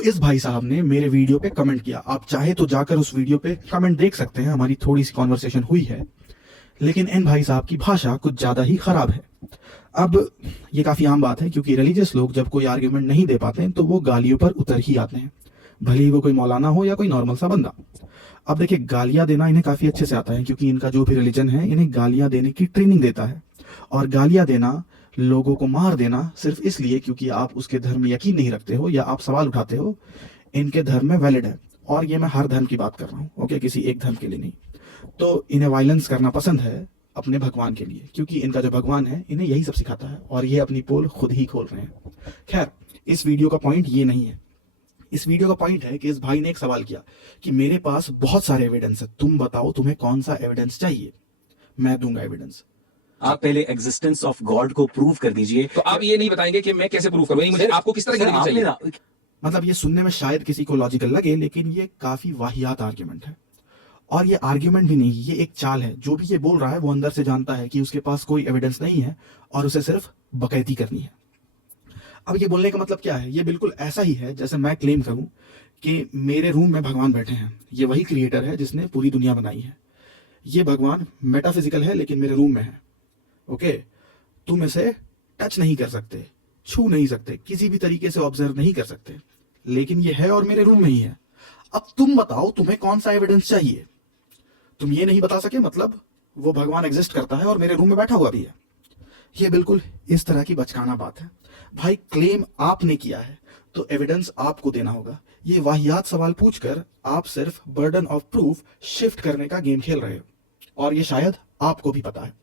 तो इस भाई साहब ने मेरे वीडियो पे कमेंट किया। आप चाहे तो जाकर उस वीडियो पे कमेंट देख सकते हैं, हमारी थोड़ी सी कॉन्वर्सेशन हुई है। लेकिन इन भाई साहब की भाषा कुछ ज़्यादा ही खराब है। अब ये काफ़ी आम बात है, क्योंकि रिलीजियस लोग जब कोई आर्ग्यूमेंट नहीं दे पाते हैं तो वो गालियों पर उतर ही आते हैं, भले ही वो कोई मौलाना हो या कोई नॉर्मल सा बंदा। अब देखिए, गालियाँ देना इन्हें काफ़ी अच्छे से आता है, क्योंकि इनका जो भी रिलीजन है इन्हें गालियाँ देने की ट्रेनिंग देता है। और गालियाँ देना, लोगों को मार देना सिर्फ इसलिए क्योंकि आप उसके धर्म में यकीन नहीं रखते हो या आप सवाल उठाते हो, इनके धर्म में वैलिड है। और ये मैं हर धर्म की बात कर रहा हूँ, ओके, किसी एक धर्म के लिए नहीं। तो इन्हें वायलेंस करना पसंद है अपने भगवान के लिए, क्योंकि इनका जो भगवान है इन्हें यही सब सिखाता है, और ये अपनी पोल खुद ही खोल रहे हैं। खैर, इस वीडियो का पॉइंट ये नहीं है। इस वीडियो का पॉइंट है कि इस भाई ने एक सवाल किया कि मेरे पास बहुत सारे एविडेंस है, तुम बताओ तुम्हें कौन सा एविडेंस चाहिए, मैं दूंगा एविडेंस। आप पहले एग्जिस्टेंस ऑफ गॉड को प्रूव कर दीजिए। तो आप ये नहीं बताएंगे कि मैं कैसे प्रूव करूं, मुझे आपको किस तरह की दलील चाहिए? मतलब ये सुनने में शायद किसी को लॉजिकल लगे, लेकिन ये काफी वाहियात आर्ग्यूमेंट है। और ये आर्ग्यूमेंट भी नहीं, ये एक चाल है। जो भी ये बोल रहा है वो अंदर से जानता है कि उसके पास कोई एविडेंस नहीं है और उसे सिर्फ बकैती करनी है। अब ये बोलने का मतलब क्या है? ये बिल्कुल ऐसा ही है जैसे मैं क्लेम करूं कि मेरे रूम में भगवान बैठे हैं। ये वही क्रिएटर है जिसने पूरी दुनिया बनाई है। ये भगवान मेटाफिजिकल है, लेकिन मेरे रूम में है। ओके, तुम इसे टच नहीं कर सकते, छू नहीं सकते, किसी भी तरीके से ऑब्जर्व नहीं कर सकते, लेकिन ये है और मेरे रूम में ही है। अब तुम बताओ तुम्हें कौन सा एविडेंस चाहिए? तुम ये नहीं बता सके, मतलब वो भगवान एग्जिस्ट करता है और मेरे रूम में बैठा हुआ भी है। ये बिल्कुल इस तरह की बचकाना बात है। भाई, क्लेम आपने किया है तो एविडेंस आपको देना होगा। ये वाहियात सवाल पूछकर आप सिर्फ बर्डन ऑफ प्रूफ शिफ्ट करने का गेम खेल रहे हो, और ये शायद आपको भी पता है।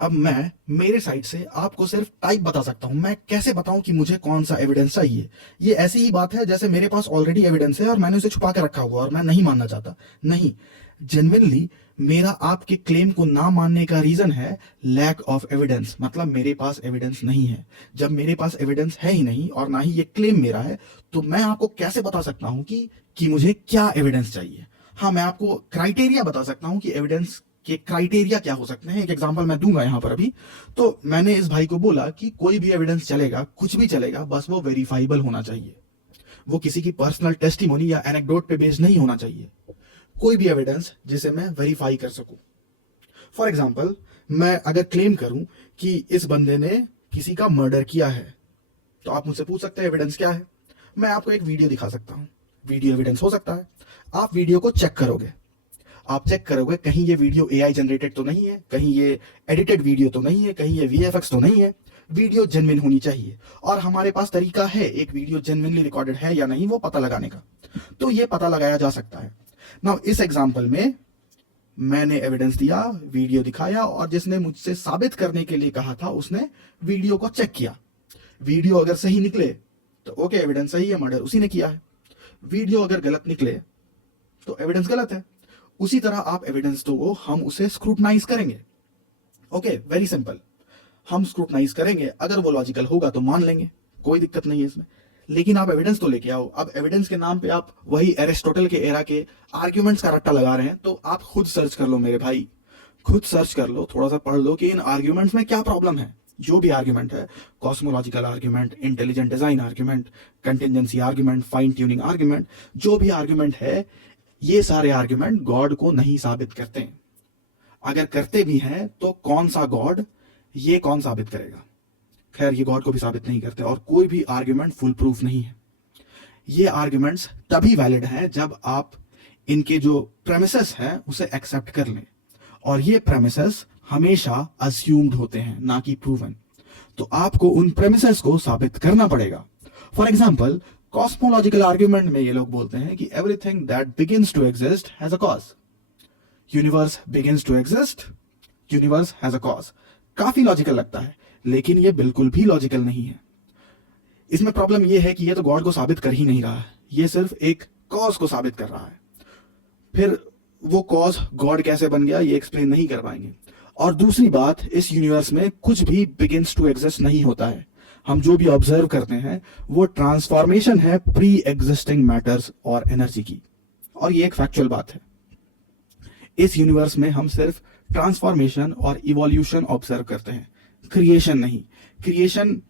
अब मैं मेरे साइड से आपको सिर्फ टाइप बता सकता हूं। मैं कैसे बताऊं कि मुझे कौन सा एविडेंस चाहिए? ये ऐसी ही बात है जैसे मेरे पास ऑलरेडी एविडेंस है और मैंने उसे छुपा के रखा हुआ और मैं नहीं मानना चाहता। नहीं, जेन्युइनली मेरा आपके क्लेम को ना मानने का रीजन है लैक ऑफ एविडेंस। मतलब मेरे पास एविडेंस नहीं है। जब मेरे पास एविडेंस है ही नहीं और ना ही ये क्लेम मेरा है, तो मैं आपको कैसे बता सकता हूं कि मुझे क्या एविडेंस चाहिए? हाँ, मैं आपको क्राइटेरिया बता सकता हूं कि एविडेंस के क्राइटेरिया क्या हो सकते हैं। एक एग्जांपल मैं दूंगा यहां पर अभी। तो मैंने इस भाई को बोला कि कोई भी एविडेंस चलेगा, कुछ भी चलेगा, बस वो वेरीफाइबल होना चाहिए। वो किसी की पर्सनल टेस्टिमोनी या एनेक्डोट पे बेस्ड नहीं होना चाहिए। कोई भी एविडेंस जिसे मैं वेरीफाई कर सकूं। फॉर एग्जाम्पल, मैं अगर क्लेम करूं कि इस बंदे ने किसी का मर्डर किया है, तो आप मुझसे पूछ सकते हैं एविडेंस क्या है। मैं आपको एक वीडियो दिखा सकता हूं। वीडियो एविडेंस हो सकता है। आप वीडियो को चेक करोगे, आप चेक करोगे कहीं ये वीडियो एआई जनरेटेड तो नहीं है, कहीं ये एडिटेड वीडियो तो नहीं है, कहीं ये वीएफएक्स तो नहीं है। वीडियो जेन्युइन होनी चाहिए, और हमारे पास तरीका है एक वीडियो जेन्युइनली रिकॉर्डेड है या नहीं वो पता लगाने का। तो ये पता लगाया जा सकता है। नाउ इस एग्जांपल में मैंने एविडेंस दिया, वीडियो दिखाया, और जिसने मुझसे साबित करने के लिए कहा था उसने वीडियो को चेक किया। वीडियो अगर सही निकले तो ओके, एविडेंस सही है, मर्डर उसी ने किया है। वीडियो अगर गलत निकले तो एविडेंस गलत है। उसी तरह आप एविडेंस दो, हम उसे स्क्रूटनाइज करेंगे। Okay, very simple. हम स्क्रूटनाइज करेंगे, अगर वो लॉजिकल होगा तो मान लेंगे, कोई दिक्कत नहीं है इसमें। लेकिन आप एविडेंस तो लेके आओ। अब एविडेंस के नाम पे आप वही एरिस्टोटल के एरा के आर्ग्यूमेंट्स का रट्टा लगा रहे हैं, तो आप खुद सर्च कर लो मेरे भाई, खुद सर्च कर लो, थोड़ा सा पढ़ लो कि इन आर्ग्यूमेंट्स में क्या प्रॉब्लम है। जो भी आर्ग्यूमेंट है, cosmological argument, intelligent design argument, contingency argument, fine tuning argument, जो भी आर्ग्यूमेंट है, ये सारे आर्ग्यूमेंट गॉड को नहीं साबित करते। अगर करते भी हैं तो कौन सा गॉड, ये कौन साबित करेगा? खैर, ये गॉड को भी साबित नहीं करते, और कोई भी आर्ग्यूमेंट फुल प्रूफ नहीं है। ये आर्ग्यूमेंट्स तभी वैलिड हैं जब आप इनके जो प्रेमिसेस हैं उसे एक्सेप्ट कर लें, और ये प्रेमिसेस हमेशा अज्यूम्ड होते हैं, ना कि प्रूवन। तो आपको उन प्रेमिसेस को साबित करना पड़ेगा। फॉर एग्जाम्पल, कॉस्मोलॉजिकल आर्ग्यूमेंट में ये लोग बोलते हैं कि everything that begins to exist has a cause. Universe begins to exist, universe has a cause. काफी लॉजिकल लगता है, लेकिन ये बिल्कुल भी लॉजिकल नहीं है। इसमें प्रॉब्लम ये है कि ये तो गॉड को साबित कर ही नहीं रहा है, ये सिर्फ एक कॉज को साबित कर रहा है। फिर वो कॉज गॉड कैसे बन गया ये एक्सप्लेन नहीं कर पाएंगे। और दूसरी बात, इस यूनिवर्स में कुछ भी बिगिंस टू एग्जिस्ट नहीं होता है। हम जो भी ऑब्जर्व करते हैं वो ट्रांसफॉर्मेशन है प्री एग्जिस्टिंग मैटर्स और एनर्जी की, और ये एक फैक्चुअल बात है। इस यूनिवर्स में हम सिर्फ ट्रांसफॉर्मेशन और इवोल्यूशन ऑब्जर्व करते हैं, क्रिएशन नहीं। क्रिएशन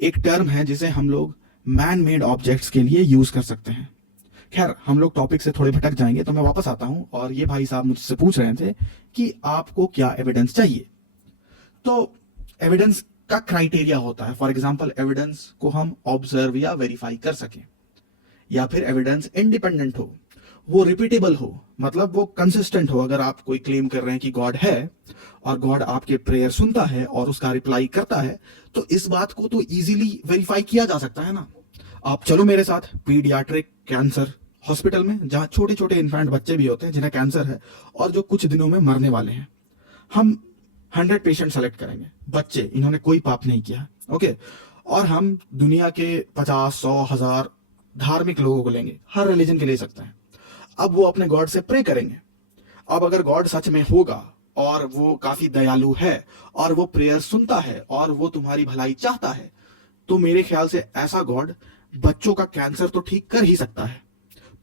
एक टर्म है जिसे हम लोग मैन मेड ऑब्जेक्ट्स के लिए यूज कर सकते हैं। खैर, हम लोग टॉपिक से थोड़े भटक जाएंगे, तो मैं वापस आता हूं। और ये भाई साहब मुझसे पूछ रहे थे कि आपको क्या एविडेंस चाहिए। तो एविडेंस का क्राइटेरिया होता है। फॉर एग्जाम्पल, एविडेंस को हम ऑब्जर्व या वेरीफाई कर सकें, या फिर एविडेंस इंडिपेंडेंट हो, वो रिपीटेबल हो, मतलब वो कंसिस्टेंट हो। अगर आप कोई क्लेम कर रहे हैं कि गॉड है और गॉड आपके प्रेयर सुनता है और उसका रिप्लाई करता है, तो इस बात को तो इजीली वेरीफाई किया जा सकता है ना। आप चलो मेरे साथ पीडियाट्रिक कैंसर हॉस्पिटल में, जहां छोटे छोटे इन्फेंट बच्चे भी होते हैं जिन्हें कैंसर है और जो कुछ दिनों में मरने वाले हैं। हम 100 पेशेंट सेलेक्ट करेंगे, बच्चे, इन्होंने कोई पाप नहीं किया, ओके। और हम दुनिया के 50, 100, 1000 धार्मिक लोगों को लेंगे, हर रिलीजन के ले सकते हैं। अब वो अपने गॉड से प्रे करेंगे। अब अगर गॉड सच में होगा और वो काफी दयालु है और वो प्रेयर सुनता है और वो तुम्हारी भलाई चाहता है, तो मेरे ख्याल से ऐसा गॉड बच्चों का कैंसर तो ठीक कर ही सकता है।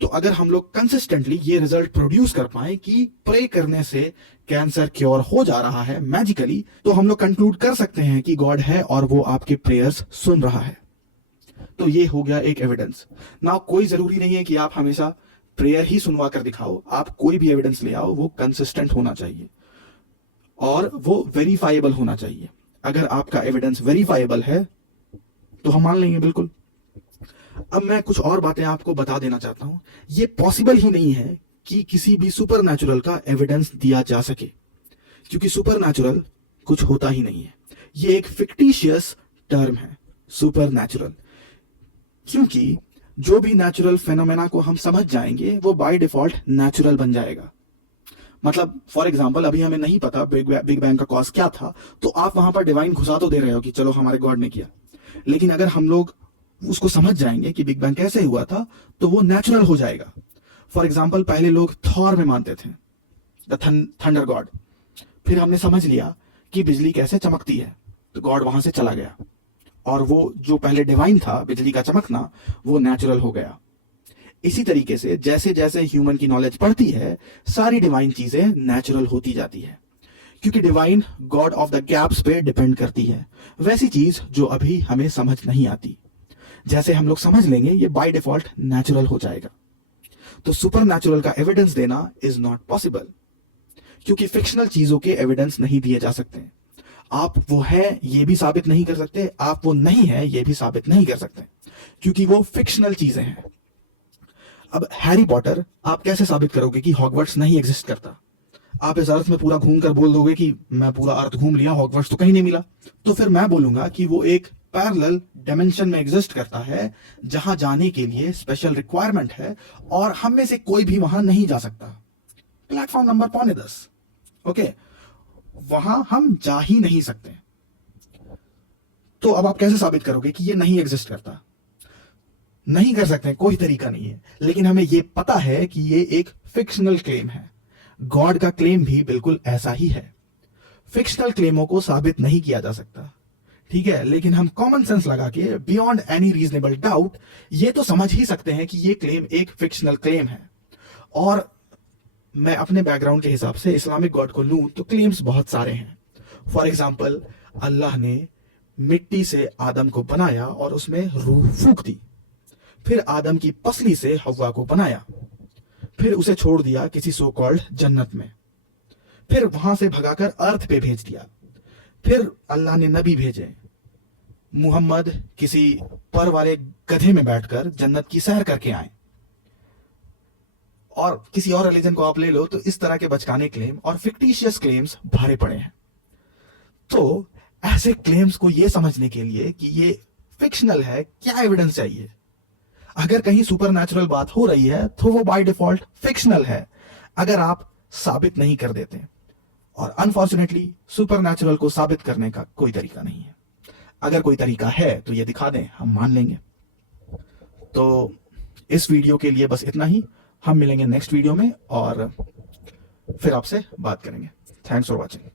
तो अगर हम लोग कंसिस्टेंटली ये रिजल्ट प्रोड्यूस कर पाए कि प्रे करने से कैंसर क्योर हो जा रहा है मैजिकली, तो हम लोग कंक्लूड कर सकते हैं कि गॉड है और वो आपके प्रेयर्स सुन रहा है। तो ये हो गया एक एविडेंस। नाउ कोई जरूरी नहीं है कि आप हमेशा प्रेयर ही सुनवा कर दिखाओ। आप कोई भी एविडेंस ले आओ, वो कंसिस्टेंट होना चाहिए और वो वेरीफाइबल होना चाहिए। अगर आपका एविडेंस वेरीफाइबल है तो हम मान लेंगे बिल्कुल। अब मैं कुछ और बातें आपको बता देना चाहता हूं। ये पॉसिबल ही नहीं है कि किसी भी सुपर नेचुरल का एविडेंस दिया जा सके, क्योंकि सुपर नेचुरल कुछ होता ही नहीं है। ये एक फिक्टिशियस टर्म है, सुपर नेचुरल, क्योंकि जो भी नेचुरल फेनोमेना को हम समझ जाएंगे वो बाय डिफॉल्ट नेचुरल बन जाएगा। मतलब फॉर एग्जांपल, अभी हमें नहीं पता बिग बैंग का कॉज क्या था, तो आप वहां पर डिवाइन घुसा तो दे रहे हो कि चलो हमारे गॉड ने किया, लेकिन अगर हम लोग उसको समझ जाएंगे कि बिग बैंग कैसे हुआ था, तो वो नेचुरल हो जाएगा। फॉर एग्जाम्पल, पहले लोग थॉर में मानते थे, द थंडर गॉड। फिर हमने समझ लिया कि बिजली कैसे चमकती है, तो गॉड वहां से चला गया और वो जो पहले डिवाइन था, बिजली का चमकना, वो नेचुरल हो गया। इसी तरीके से जैसे जैसे ह्यूमन की नॉलेज बढ़ती है, सारी डिवाइन चीजें नेचुरल होती जाती है, क्योंकि divine God of the gaps पे डिपेंड करती है। वैसी चीज जो अभी हमें समझ नहीं आती, जैसे हम लोग समझ लेंगे, ये बाय डिफॉल्ट नेचुरल हो जाएगा। तो सुपर नेचुरल का एविडेंस देना इज नॉट पॉसिबल, क्योंकि फिक्शनल चीजों के एविडेंस नहीं दिए जा सकते। आप वो है ये भी साबित नहीं कर सकते, आप वो नहीं है ये भी साबित नहीं कर सकते, क्योंकि वो फिक्शनल चीजें हैं। अब हैरी पॉटर आप कैसे साबित करोगे कि हॉगवर्ट्स नहीं एग्जिस्ट करता? आप इस अर्थ में पूरा घूम कर बोल दोगे कि मैं पूरा अर्थ घूम लिया, हॉगवर्ट्स तो कहीं नहीं मिला। तो फिर मैं बोलूंगा कि वो एक पैरेलल डायमेंशन में एग्जिस्ट करता है, जहां जाने के लिए स्पेशल रिक्वायरमेंट है और हम में से कोई भी वहां नहीं जा सकता। प्लेटफॉर्म नंबर 10, ओके, वहां हम जा ही नहीं सकते। तो अब आप कैसे साबित करोगे कि ये नहीं एग्जिस्ट करता? नहीं कर सकते, कोई तरीका नहीं है। लेकिन हमें ये पता है कि ये एक फिक्शनल क्लेम है। गॉड का क्लेम भी बिल्कुल ऐसा ही है। फिक्शनल क्लेमों को साबित नहीं किया जा सकता, ठीक है, लेकिन हम कॉमन सेंस लगा के बियॉन्ड एनी रीजनेबल डाउट ये तो समझ ही सकते हैं कि ये क्लेम एक फिक्शनल क्लेम है। और मैं अपने बैकग्राउंड के हिसाब से इस्लामिक गॉड को लूं तो क्लेम्स बहुत सारे हैं। फॉर एग्जाम्पल, अल्लाह ने मिट्टी से आदम को बनाया और उसमें रूह फूंक दी, फिर आदम की पसली से हव्वा को बनाया, फिर उसे छोड़ दिया किसी सो कॉल्ड जन्नत में, फिर वहां से भगाकर अर्थ पे भेज दिया, फिर अल्लाह ने नबी भेजे, मुहम्मद किसी पर वाले गधे में बैठकर जन्नत की सैर करके आए। और किसी और रिलीजन को आप ले लो तो इस तरह के बचकाने क्लेम और फिक्टिशियस क्लेम्स भरे पड़े हैं। तो ऐसे क्लेम्स को यह समझने के लिए कि ये फिक्शनल है, क्या एविडेंस चाहिए? अगर कहीं सुपरनैचुरल बात हो रही है तो वो बाय डिफॉल्ट फिक्शनल है, अगर आप साबित नहीं कर देते। और अनफॉर्चुनेटली सुपरनैचुरल को साबित करने का कोई तरीका नहीं है। अगर कोई तरीका है तो ये दिखा दें, हम मान लेंगे। तो इस वीडियो के लिए बस इतना ही। हम मिलेंगे नेक्स्ट वीडियो में और फिर आपसे बात करेंगे। Thanks for watching.